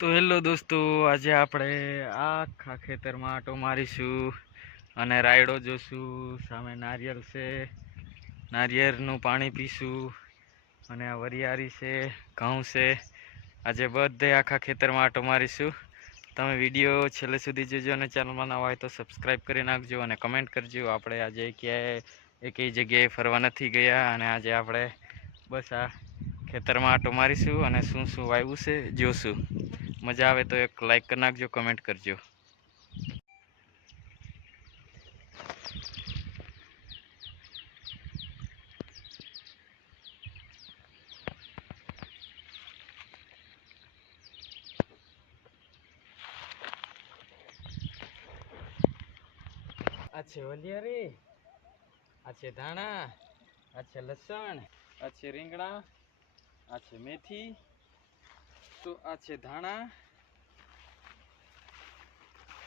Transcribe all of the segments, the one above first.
તો હેલો દોસ્તો, આજે આપણે આખા ખેતરમાં આટો મારીશું અને રાયડો જોશું, સામે નારિયેળ છે. નારિયેળનું પાણી પીશું અને આ વરિયારી છે, ઘઉં છે. આજે બધે આખા ખેતરમાં આટો મારીશું. તમે વીડિયો છેલ્લે સુધી જોજો અને ચેનલમાં નવા હોય તો સબસ્ક્રાઈબ કરી નાખજો અને કમેન્ટ કરજો. આપણે આજે ક્યાંય એકેય જગ્યાએ ફરવા નથી ગયા અને આજે આપણે બસ આ ખેતરમાં આટો મારીશું અને શું શું વાવ્યું છે જોશું. મજા આવે તો એક લાઈક કરી નાખજો કમેન્ટ કરજો. આ છે વલિયારી, આ ધાણા, આ લસણ, આ છે રીંગણા, આ મેથી તો આ છે ધાણા.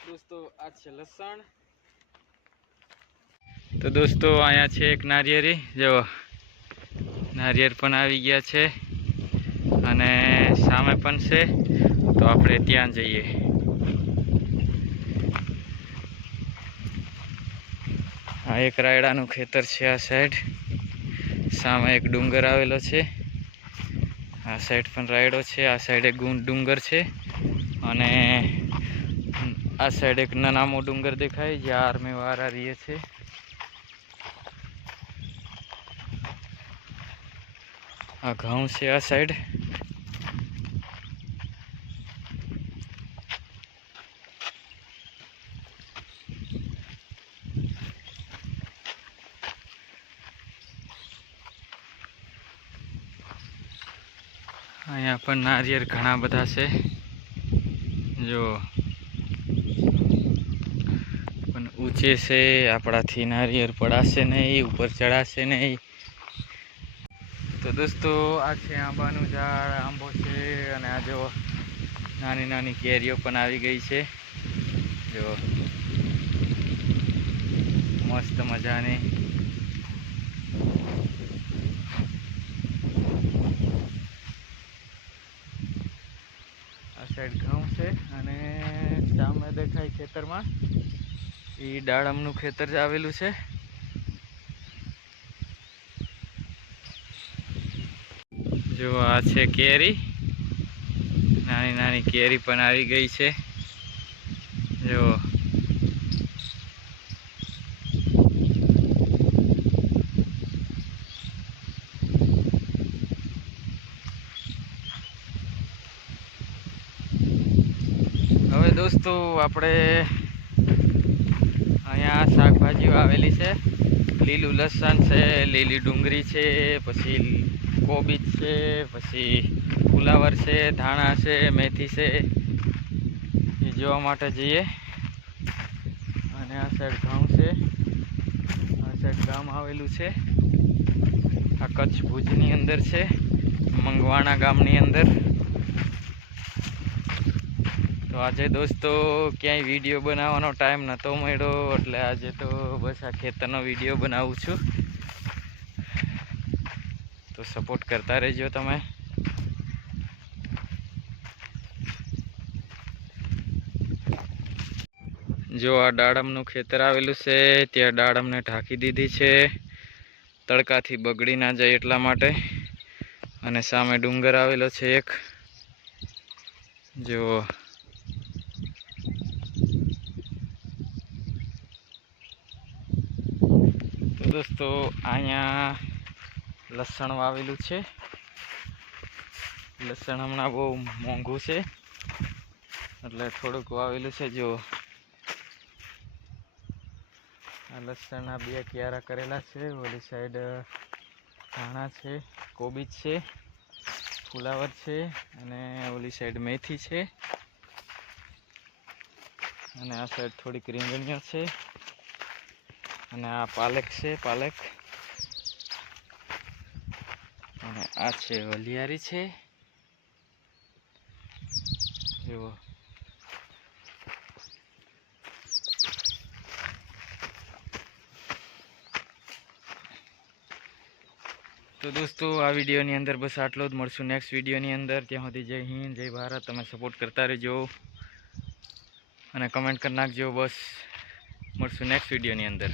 દોસ્તો, આ છે લસણ. તો દોસ્તો, અહીંયા છે એક નારિયેરી. જો, નારિયેર પણ આવી ગયા છે અને સામે પણ છે. તો આપણે ત્યાં જઈએ. આ એક રાયડાનું ખેતર છે આ સાઈડ સામે એક ડુંગર આવેલો છે. આ સાઈડ પણ રાયડો છે, આ સાઈડ એક ડુંગર છે અને આ સાઈડ એક નાનામો ડુંગર દેખાય જે આર્મી વાળા રહે છે. આ ઘઉં છે આ સાઈડ. અહીંયા પણ નારિયેળ ઘણા બધા છે. જો. પણ ઊંચે છે, આપણાથી નારિયેળ પડાશે નહીં, ઉપર ચડાશે નહીં. તો દોસ્તો, આ છે આંબાનું ઝાડ, આંબો છે અને આ જો નાની નાની કેરીઓ પણ આવી ગઈ છે. જો. મસ્ત મજાની. સાઈડ ઘઉં છે અને સામે દેખાય ખેતરમાં. એ દાડમનું ખેતર જ આવેલું છે. જો આ છે કેરી. નાની નાની કેરી પણ આવી ગઈ છે જો હવે દોસ્તો આપણે અહીંયા શાકભાજીઓ આવેલી છે. લીલું લસણ છે, લીલી ડુંગળી છે, પછી કોબીજ છે, પછી ફુલાવર છે, ધાણા છે, મેથી છે. એ જોવા માટે જઈએ. અને આ સાઈડ ગામ છે. આ સાઈડ ગામ આવેલું છે. આ કચ્છ ભુજની અંદર છે. મંગવાણા ગામની અંદર. તો આજે દોસ્તો ક્યાંય વીડિયો બનાવવાનો ટાઈમ નહોતો મળ્યો, એટલે આજે તો બસ આ ખેતરનો વીડિયો બનાવું છું. તો સપોર્ટ કરતા રહેજો તમે. જો આ દાડમનું ખેતર આવેલું છે, ત્યાં દાડમને ઢાંકી દીધી છે. તડકાથી બગડી ના જાય એટલા માટે. અને સામે ડુંગર આવેલો છે એક. જો દોસ્તો, અહીંયા લસણ વાવેલું છે. લસણ હમણાં બહુ મોંઘું છે. એટલે થોડુંક વાવેલું છે, જો. આ લસણના બે ક્યારા કરેલા છે, ઓલી સાઈડ ધાણા છે, કોબીજ છે, ફુલાવર છે, અને ઓલી સાઈડ મેથી છે. અને આ સાઈડ થોડીક રીંગણીઓ છે. અને આ પાલક છે, પાલક. અને આ છે વલિયારી છે. જુઓ. તો દોસ્તો, આ વિડીયોની અંદર બસ આટલો જ મળશું નેક્સ્ટ વિડીયોની અંદર. ત્યાં સુધી જય હિન્દ, જય ભારત. તમે સપોર્ટ કરતા રહેજો. અને કમેન્ટ કરી નાખજો. બસ, મળશું નેક્સ્ટ વિડીયોની અંદર.